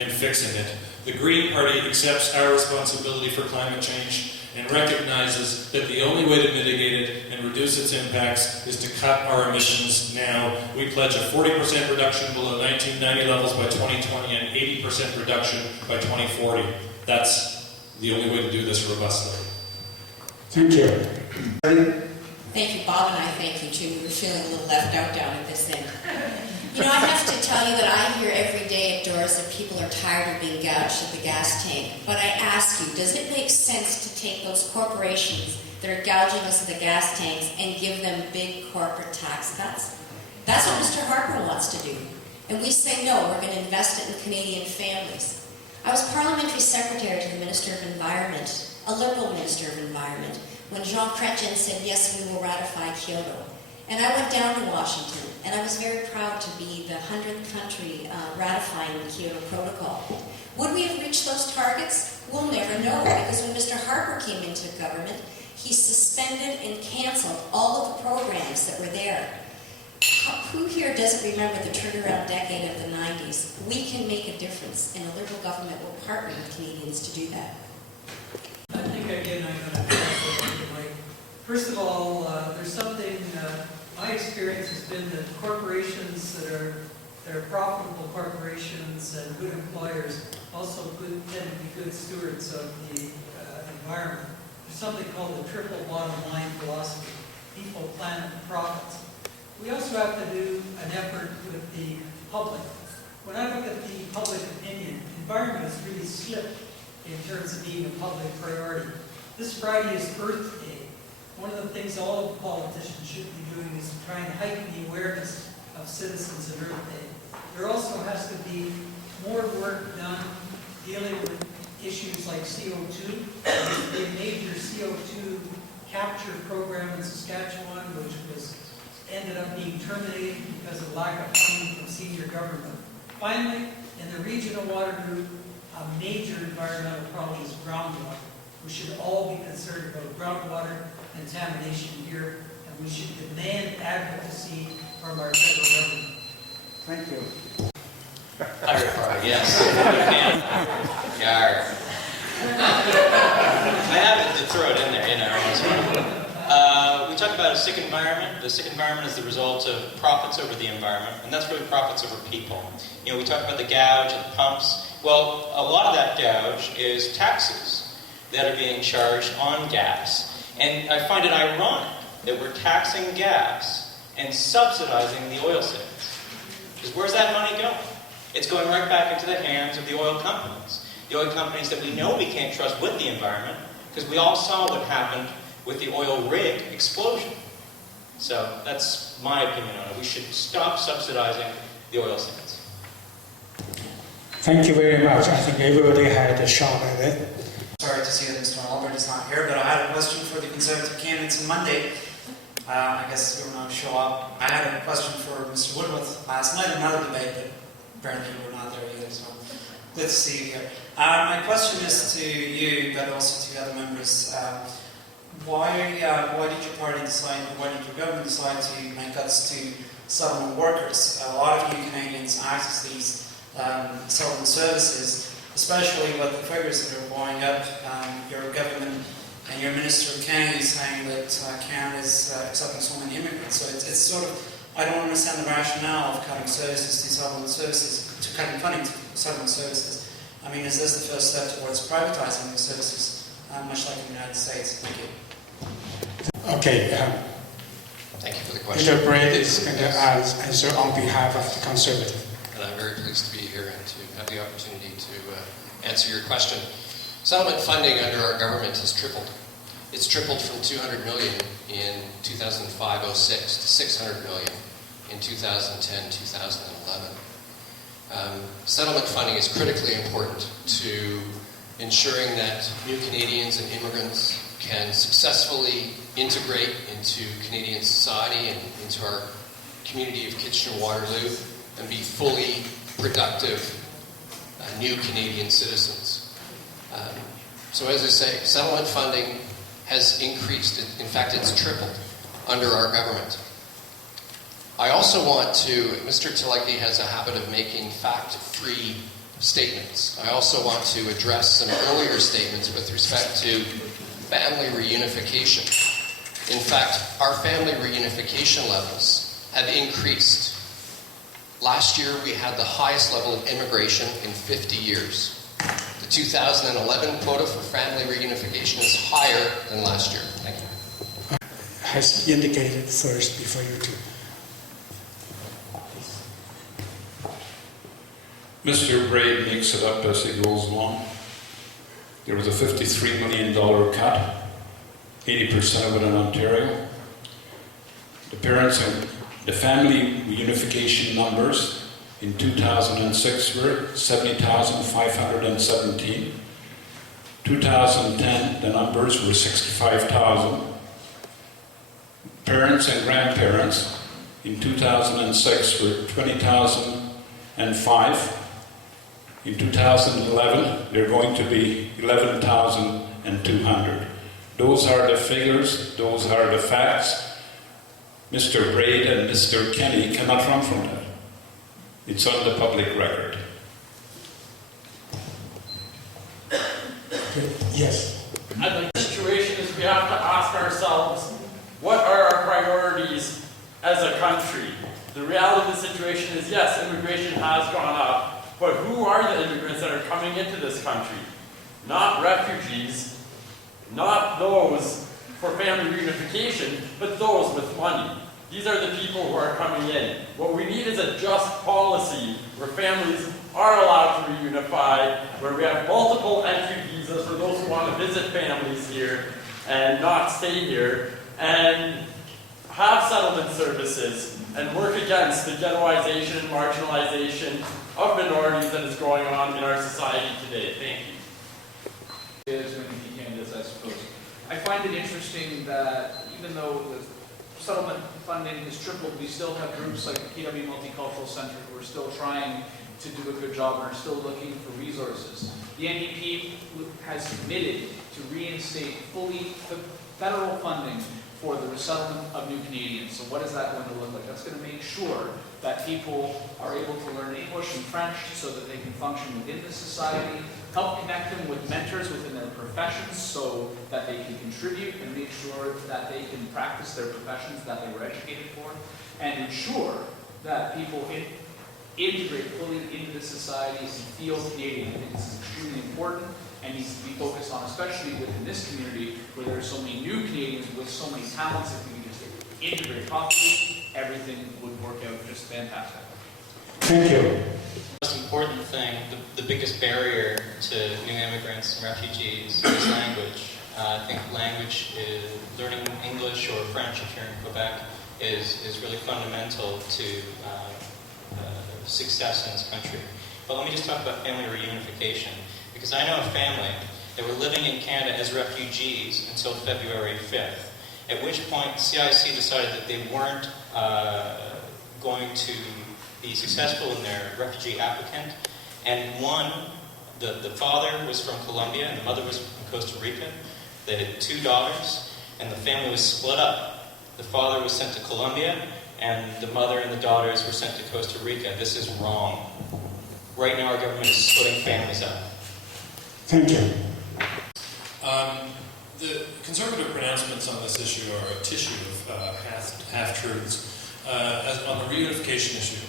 and fixing it. The Green Party accepts our responsibility for climate change and recognizes that the only way to mitigate it and reduce its impacts is to cut our emissions now. We pledge a 40% reduction below 1990 levels by 2020 and 80% reduction by 2040. That's the only way to do this robustly. Thank you. Thank you, Bob, and I thank you too. We're feeling a little left out down at this end. You know, I have to tell you that I hear every day at doors that people are tired of being gouged at the gas tank. But I ask you, does it make sense to take those corporations that are gouging us at the gas tanks and give them big corporate tax cuts? That's what Mr. Harper wants to do. And we say no, we're going to invest it in Canadian families. I was parliamentary secretary to the Minister of Environment, a Liberal Minister of Environment, when Jean Chrétien said, yes, we will ratify Kyoto. And I went down to Washington, and I was very proud to be the 100th country ratifying the Kyoto Protocol. Would we have reached those targets? We'll never know, because when Mr. Harper came into government, he suspended and canceled all of the programs that were there. Who here doesn't remember the turnaround decade of the 90s? We can make a difference, and a Liberal government will partner with Canadians to do that. I think, again, I'm going to Mike. First of all, there's something, my experience has been that corporations that are profitable corporations and good employers also tend to be good stewards of the environment. There's something called the triple bottom line philosophy: people, planet, and profits. We also have to do an effort with the public. When I look at the public opinion, environment has really slipped in terms of being a public priority. This Friday is Earth Day. One of the things all of the politicians should be doing is to try and heighten the awareness of citizens in Earth Day. There also has to be more work done dealing with issues like CO2. There's a major CO2 capture program in Saskatchewan, which ended up being terminated because of lack of funding from senior government. Finally, in the regional water group, a major environmental problem is groundwater. We should all be concerned about groundwater contamination here, and we should demand advocacy from our federal government. Thank you. Yes. Yar. I have to throw it in there, you know. We talk about a sick environment. The sick environment is the result of profits over the environment, and that's really profits over people. You know, we talk about the gouge at the pumps. Well, a lot of that gouge is taxes that are being charged on gas. And I find it ironic that we're taxing gas and subsidizing the oil sands. Because where's that money going? It's going right back into the hands of the oil companies. The oil companies that we know we can't trust with the environment, because we all saw what happened with the oil rig explosion. So that's my opinion on it. We should stop subsidizing the oil sands. Thank you very much. I think everybody had a shot at it. Sorry to see that Mr. Albert is not here, but I had a question for the Conservative candidates on Monday. I guess you were not show up. I had a question for Mr. Woodworth last night, another debate, but apparently you were not there either, so good to see you here. My question is to you, but also to the other members. Why did your party decide, why did your government decide to make cuts to settlement workers? A lot of you Canadians access these settlement services, especially with the figures that are going up. Your government and your Minister of Canada is saying that Canada is accepting so many immigrants. So it's sort of, I don't understand the rationale of cutting services to settlement services, to cutting funding to settlement services. I mean, is this the first step towards privatizing the services, much like in the United States? Thank you. Okay. Thank you for the question. Peter Brett is going to answer on behalf of the Conservative. And I'm very pleased to be here and to have the opportunity to answer your question. Settlement funding under our government has tripled. It's tripled from $200 million in 2005-06 to $600 million in 2010-2011. Settlement funding is critically important to ensuring that new Canadians and immigrants can successfully integrate into Canadian society and into our community of Kitchener-Waterloo and be fully productive new Canadian citizens. So as I say, settlement funding has increased. In fact, it's tripled under our government. I also want to, Mr. Telegdi has a habit of making fact-free statements. I also want to address some earlier statements with respect to family reunification. In fact, our family reunification levels have increased. Last year, we had the highest level of immigration in 50 years. The 2011 quota for family reunification is higher than last year. Thank you. Has indicated first before you do. Mr. Braid makes it up as he goes along. There was a $53 million cut, 80% of it in Ontario. The parents and the family reunification numbers in 2006 were 70,517. 2010, the numbers were 65,000. Parents and grandparents in 2006 were 20,005. In 2011, they're going to be 11,200. Those are the figures, those are the facts. Mr. Braid and Mr. Kenny cannot run from that. It's on the public record. Yes. I think the situation is we have to ask ourselves, what are our priorities as a country? The reality of the situation is, yes, immigration has gone up, but who are the immigrants that are coming into this country? Not refugees, not those for family reunification, but those with money. These are the people who are coming in. What we need is a just policy where families are allowed to reunify, where we have multiple entry visas for those who want to visit families here and not stay here, and have settlement services and work against the ghettoization and marginalization of minorities that is going on in our society today. Thank you. Is when he candidates, I suppose. I find it interesting that even though the settlement funding has tripled, we still have groups like the KW Multicultural Center who are still trying to do a good job and are still looking for resources. The NDP has committed to reinstate fully the federal funding for the resettlement of new Canadians. So what is that going to look like? That's going to make sure that people are able to learn English and French so that they can function within the society, help connect them with mentors within their professions so that they can contribute and make sure that they can practice their professions that they were educated for, and ensure that people integrate fully into the society and feel Canadian. I think this is extremely important and needs to be focused on, especially within this community where there are so many new Canadians with so many talents. If we can just integrate properly, everything would work out just fantastic. Thank you. The most important thing, the biggest barrier to new immigrants and refugees is language. I think language, learning English or French if you're in Quebec, is really fundamental to success in this country. But let me just talk about family reunification, because I know a family that were living in Canada as refugees until February 5th, at which point CIC decided that they weren't going to be successful in their refugee applicant, and the father was from Colombia and the mother was from Costa Rica. They had 2 daughters, and the family was split up. The father was sent to Colombia, and the mother and the daughters were sent to Costa Rica. This is wrong. Right now, our government is splitting families up. Thank you. The conservative pronouncements on this issue are a tissue of half-truths. On the reunification issue,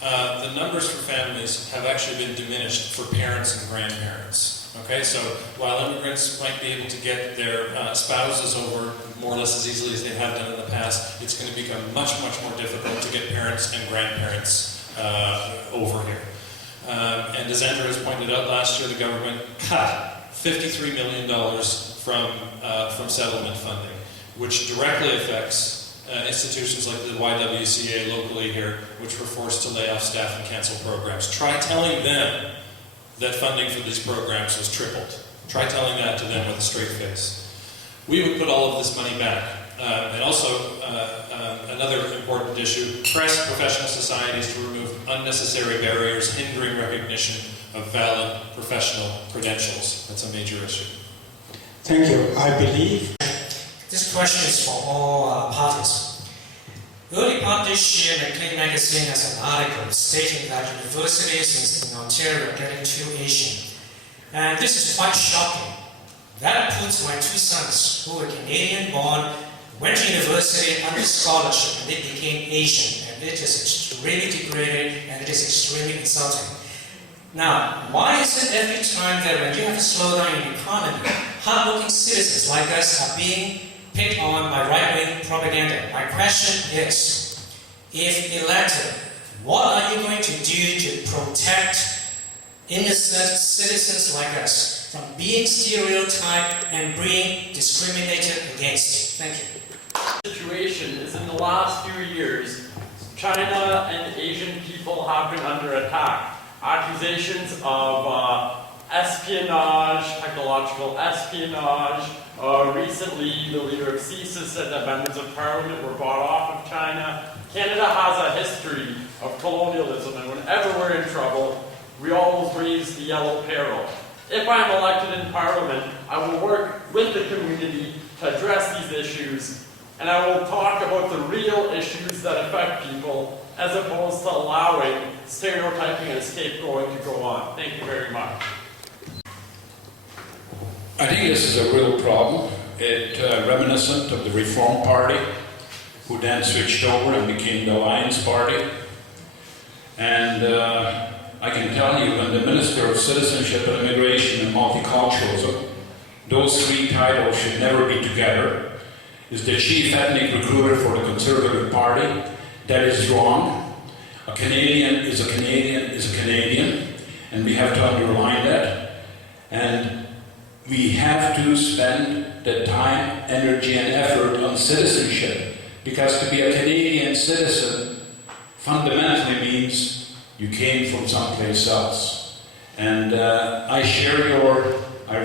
the numbers for families have actually been diminished for parents and grandparents. Okay, so while immigrants might be able to get their spouses over more or less as easily as they have done in the past, it's going to become much, much more difficult to get parents and grandparents over here. And as Andrew has pointed out, last year the government cut $53 million from settlement funding, which directly affects institutions like the YWCA locally here, which were forced to lay off staff and cancel programs. Try telling them that funding for these programs was tripled. Try telling that to them with a straight face. We would put all of this money back. And also, another important issue, press professional societies to remove unnecessary barriers hindering recognition of valid professional credentials. That's a major issue. Thank you. I believe This question is for all parties. Early part this year, McLean magazine has an article stating that universities in Ontario are getting too Asian. And this is quite shocking. That puts my two sons, who are Canadian born, went to university under scholarship, and they became Asian. And it is extremely degrading and it is extremely insulting. Now, why is it every time that when you have a slowdown in the economy, hardworking citizens like us are being picked on by right-wing propaganda? My question is, if elected, what are you going to do to protect innocent citizens like us from being stereotyped and being discriminated against? Thank you. The situation is in the last few years, China and Asian people have been under attack. Accusations of espionage, technological espionage. Recently, the leader of COCCC said that members of parliament were bought off of China. Canada has a history of colonialism, and whenever we're in trouble, we always raise the yellow peril. If I'm elected in parliament, I will work with the community to address these issues, and I will talk about the real issues that affect people, as opposed to allowing stereotyping and scapegoating to go on. Thank you very much. I think this is a real problem. It reminiscent of the Reform Party, who then switched over and became the Alliance Party. And I can tell you, when the Minister of Citizenship and Immigration and Multiculturalism, those three titles should never be together, is the chief ethnic recruiter for the Conservative Party. That is wrong. A Canadian is a Canadian is a Canadian, and we have to underline that. And we have to spend the time, energy, and effort on citizenship, because to be a Canadian citizen fundamentally means you came from someplace else. And I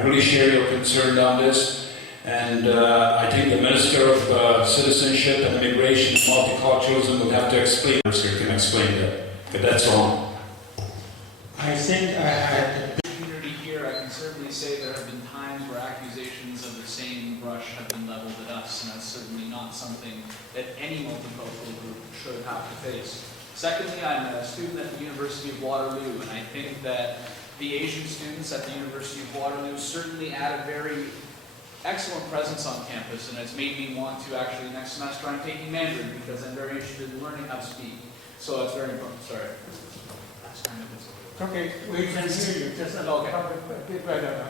really share your concern on this. And I think the Minister of Citizenship and Immigration and Multiculturalism would have to explain this, or can explain that, but that's wrong. I think I had Community here, I can certainly say there have been times where accusations of the same brush have been leveled at us, and that's certainly not something that any multicultural group should have to face. Secondly, I'm a student at the University of Waterloo, and I think that the Asian students at the University of Waterloo certainly add a very excellent presence on campus, and it's made me want to actually, next semester I'm taking Mandarin because I'm very interested in learning how to speak. So that's very important. Sorry. okay, we can hear you. Just Okay. a bit better.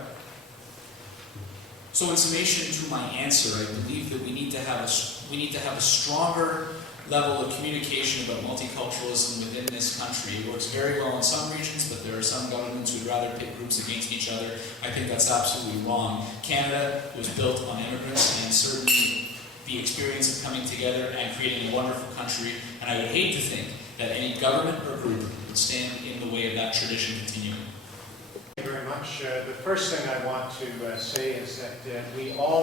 So in summation to my answer, I believe that we need to have a stronger level of communication about multiculturalism within this country. It works very well in some regions, but there are some governments who'd rather pit groups against each other. I think that's absolutely wrong. Canada was built on immigrants, and certainly the experience of coming together and creating a wonderful country, and I would hate to think that any government or group would stand in the way of that tradition continuing. Thank you very much. The first thing I want to say is that we all